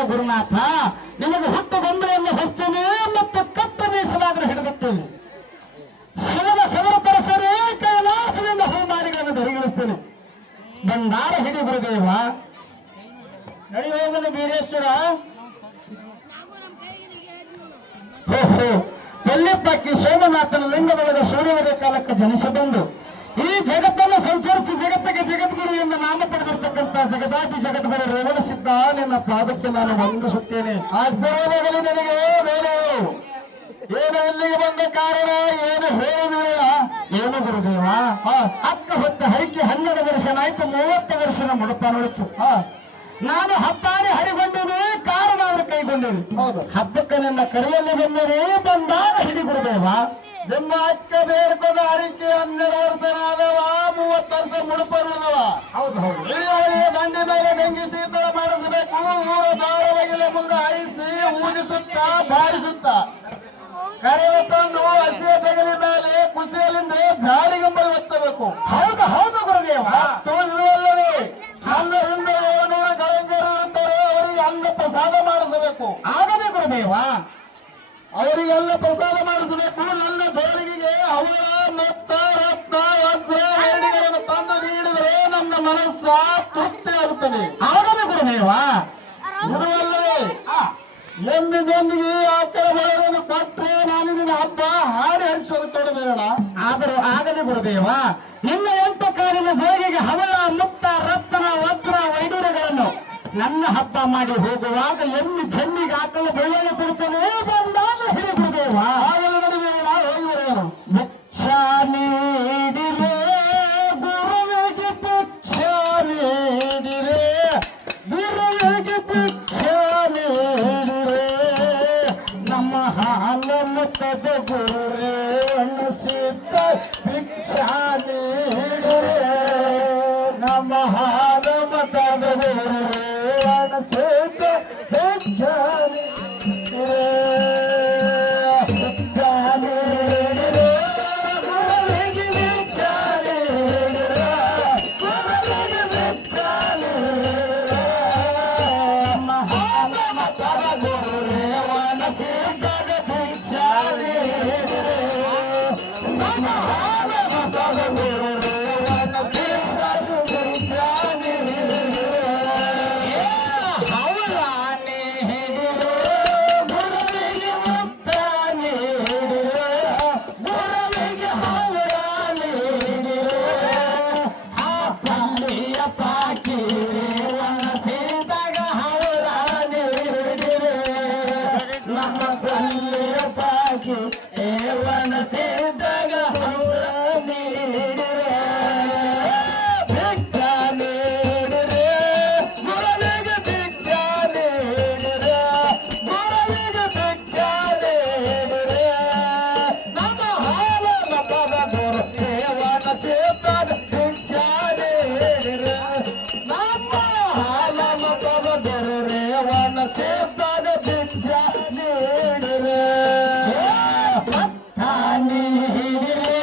ಕೇಳಲ್ಲ ಗುರುನಾಥ, ನಿಮಗೆ ಹುಟ್ಟು ಗೊಂಬೆಯನ್ನು ಹೊಸ್ತೇನೆ ಮತ್ತು ಕಟ್ಟು ಮೀಸಲಾದರೂ ಹಿಡಿದುತ್ತೇನೆ. ಶಿವನ ಸದರ ತರಿಸರೆ ಕೈಲಾಸದಿಂದ ಹೂಮಾರಿಗಳನ್ನು ಧರಿಗಿಳಿಸ್ತೇನೆ. ಬಂಡಾರ ಹಿಡಿ ಗುರುದೇವ. ನಡೆಯುವುದನ್ನು ಬೀರೇಶ್ವರ. ಕೊಲ್ಲಿಪಕ್ಕಿ ಸೋಮನಾಥನ ಲಿಂಗದೊಳಗ ಸೂರ್ಯೋದಯ ಕಾಲಕ್ಕೆ ಜನಿಸಿ ಬಂದು ಈ ಜಗತ್ತನ್ನು ಸಂಚರಿಸಿ ಜಗತ್ತಿಗೆ ಜಗದ್ಗುರು ಎಂದು ನಾಮ ಪಡೆದಿರ್ತಕ್ಕಂಥ ಜಗದಾದಿ ಜಗದ್ಗುರು ರೇವಣ ಸಿದ್ಧ ನಿನ್ನ ಪಾದಕ್ಕೆ ನಾನು ವಂದಿಸುತ್ತೇನೆ. ಆಶೀರ್ವಾದಗಳು ನನಗೆ ಬೇರೆ. ಏನು ಇಲ್ಲಿಗೆ ಬಂದ ಕಾರಣ ಏನು ಹೇಳುವುದಿಲ್ಲ. ಏನು ಗುರುದೇವ? ಅಕ್ಕ ಹೊತ್ತ ಹರಿಕೆ 12 ವರ್ಷನಾಯ್ತು, 30 ವರ್ಷದ ಮುಡುಪ ನೋಡಿತು. ನಾನು ಹಬ್ಬಾನೆ ಹರಿಗೊಂಡೇನೆ, ಕಾರಣ ಅವರು ಕೈಗೊಂಡೇನೆ. ಹೌದು, ಹಬ್ಬಕ್ಕೆ ನನ್ನ ಕರೆಯಲ್ಲಿ ಬಂದರೆ ಬಂದಾಗ ಹಿಡಿ ಗುರುದೇವ. ನಿಮ್ಮ ಅಕ್ಕ ಬೇಡ್ಕೋದ ಹರಿಕೆ 12 ವರ್ಷನಾದವ, 30 ವರ್ಷ ಮುಡುಪ ನೋಡಿದವ. ಹೌದು ಹೌದು. ಹಿರಿಯ ದಂಡಿ ಮೇಲೆ ಗಂಗಿ ಶೀತಳ ಮಾಡಿಸಬೇಕು. ಊರ ದಾರವಗಿಲೆ ಮುಂದೆ ಹಾಯಿಸಿ ಊದಿಸುತ್ತ ಬಾರಿಸುತ್ತ ಕರೆಯ ತಂದು ಹಸಿಯ ತೆಗಲಿ ಮೇಲೆ ಕುಸಿಯಲಿಂದ ಜಾಡಿಗಂಬಳಿ ಒತ್ತಬೇಕು. ಹೌದು ಹೌದು ಗುರುದೇವ. ಇದಲ್ಲದೆ ನನ್ನ ಹಿಂದೆ 700 ಗಳಂಜರು ಇರುತ್ತಾರೆ, ಅವರಿಗೆ ಅನ್ನ ಪ್ರಸಾದ ಮಾಡಿಸಬೇಕು. ಆಗದೆ ಗುರುದೇವ, ಅವರಿಗೆಲ್ಲ ಪ್ರಸಾದ ಮಾಡಿಸಬೇಕು. ನನ್ನ ಜೋಳಿಗೆಗೆ ಅವಳ ಮೊತ್ತ ರತ್ನ ವಜ್ರ ವೇಡಿಗಳನ್ನು ತಂದು ನೀಡಿದರೆ ನನ್ನ ಮನಸ್ಸ ತೃಪ್ತಿ ಆಗುತ್ತದೆ. ಆಗದೆ ಗುರುದೇವ. ಇರುವಲ್ಲವೇ ಎಮ್ಮೆ ಜಂದಿಗೆ ಆಕಳ ಬಳೆಯನ್ನು ಕೊಟ್ಟರೆ ನಾನು ನಿನ್ನ ಹಬ್ಬ ಹಾಡಿ ಹರಿಸುವಾಗ ತೊಡಬೇಡ. ಆದರೂ ಆಗಲಿ ಗುರುದೇವ. ನಿನ್ನ 8 ಕಾಲಿನ ಜೋಳಿಗೆಗೆ ಹವಳ ಮುಕ್ತ ರತ್ನ ವಜ್ರ ವೈಡೂರ್ಯಗಳನ್ನು ನನ್ನ ಹಬ್ಬ ಮಾಡಿ ಹೋಗುವಾಗ ಎಮ್ಮೆ ಜಂದಿಗೆ ಆಕಳ ಬಳೆಯನ್ನು ಕೊಡುತ್ತೇನೆ. ಬಂದಾಗ ಹಿಡಿ ಗುರುದೇವ. ಆಗಲೂ ನಡುವೆ ಹೋಗಿ ಬರೋಣ. ಭಿಕ್ಷ ನೀಡಿರೆ ಗುರುವಿಗೆ ಭಿಕ್ಷ ನೀಡಿರೆ, ಗುರುವಿಗೆ ಭಿಕ್ಷ ನೀಡಿರೆ, ನಮ್ಮ ಹಾಲಮತದ ಗುರುರೇ ಸಿದ್ಧ ಭಿಕ್ಷ ನೀಡಿರೆ, ನಮ್ಮ ಹಾಲಮತದ ಗುರುರೇ ಸಿದ್ಧ ಭಿಕ್ಷ ನೀಡಿರೆ, ಭಿಕ್ಷ ನೀಡಿರೆ, ಗುರುವಿಗೆ ಭಿಕ್ಷ ನೀಡಿರೆ, ಗುರುವಿಗೆ ಭಿಕ್ಷ ನೀಡಿರೆ, ನಮ್ಮ ಹಾಲಮತದ ಗುರುರೇ ಸಿದ್ಧದ ಭಿಕ್ಷ ನೀಡಿರೆ, ನಮ್ಮ ಹಾಲಮತದ ಗುರುರೇ ಸಿದ್ಧದ ಭಿಕ್ಷ ನೀಡಿರೆ. ಹವಳಾನೆ ಹಿಡಿರೆ ಗುರುವಿಗೆ ಮುಕ್ತ ನೀಡಿರೆ, ಗುರುವಿಗೆ ಹವಳ ನೀಡಿರೆ, ಆ ಪಲ್ಲಿಯ ಪಾಕಿರೆ ಒಣಸಿದಾಗ ಹವಳ ನೀಡಿರೆ, ನಮ್ಮ ಪಲ್ಲಿಯ ಪಾಕಿ ಒಣಸಿದಾಗ ಹವಳ ನೀಡಿರೆ, ಭಿಕ್ಷ ನೀಡಿರೆ, ಗುರುವಿಗೆ ಭಿಕ್ಷ ನೀಡಿರೆ, ಗುರುವಿಗೆ ಭಿಕ್ಷ ನೀಡಿರೆ, ನಮ್ಮ ಹಾಲಮತದ ಗುರು ರೇವಣ ಸಿದ್ಧದ ಭಿಕ್ಷ ನೀಡಿರೆ, ನಮ್ಮ ಹಾಲಮತದ ಗುರು ರೇವಣ ಸಿದ್ಧದ ಭಿಕ್ಷ ನೀಡಿರೆ. ಮುಕ್ತ ನೀಡಿರೆ,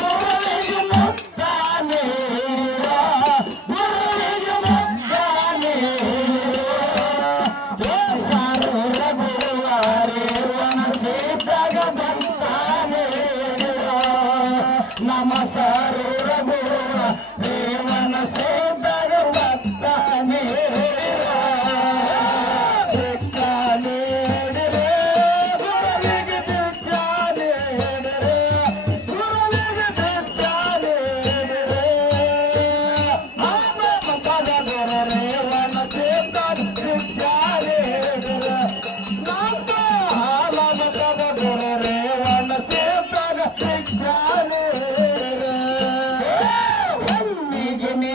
ಗುರುವಿಗೆ ಮುಕ್ತ ನೀಡಿರೆ, ಗುರುವಿಗೆ ಮುಕ್ತ ನೀಡಿರೆ, ಸಾರೂರ ಗುರುವಾರೇ ಸಿದ್ಧಗ ಭಕ್ತ ನೀಡಿರೆ, ನಮ್ಮ ಸಾರೂರ ಗುರುವ ರೇವಣ ಸಿದ್ಧಗ ಭಕ್ತ ನೀಡಿರೆ, ಭಿಕ್ಷ ನೀಡಿರೆ, ಗುರುವಿಗೆ ಭಿಕ್ಷ ನೀಡಿರೆ, ಗುರುವಿಗೆ ಭಿಕ್ಷ ನೀಡಿರೆ, ಹಾಲಮತದ ಗುರು ರೇವಣ ಸಿದ್ಧದ ಭಿಕ್ಷ ನೀಡಿರೆ, ನಮ್ಮ ಹಾಲಮತದ ಗುರು ರೇವಣ ಸಿದ್ಧದ ಭಿಕ್ಷ ನೀಡಿರೆ. ಜನ್ಮಿಗೆ ನೀ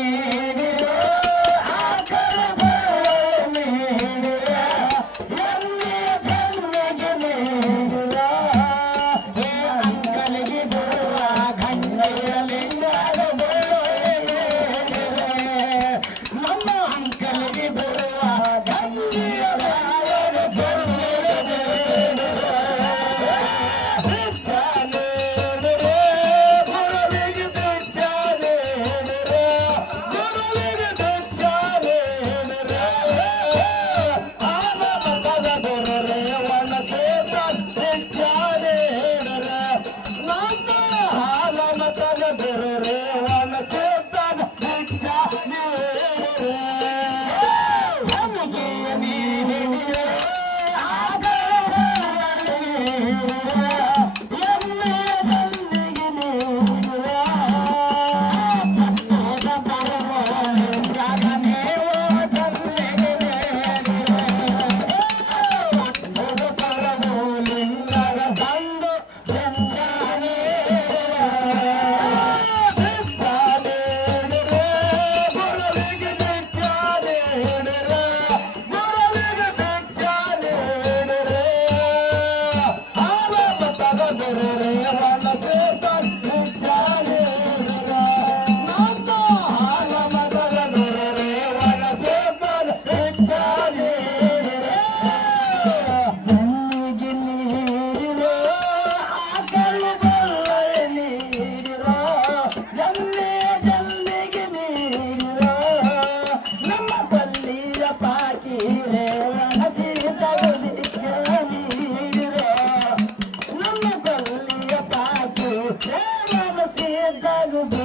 ಬೆಳಕಾಗು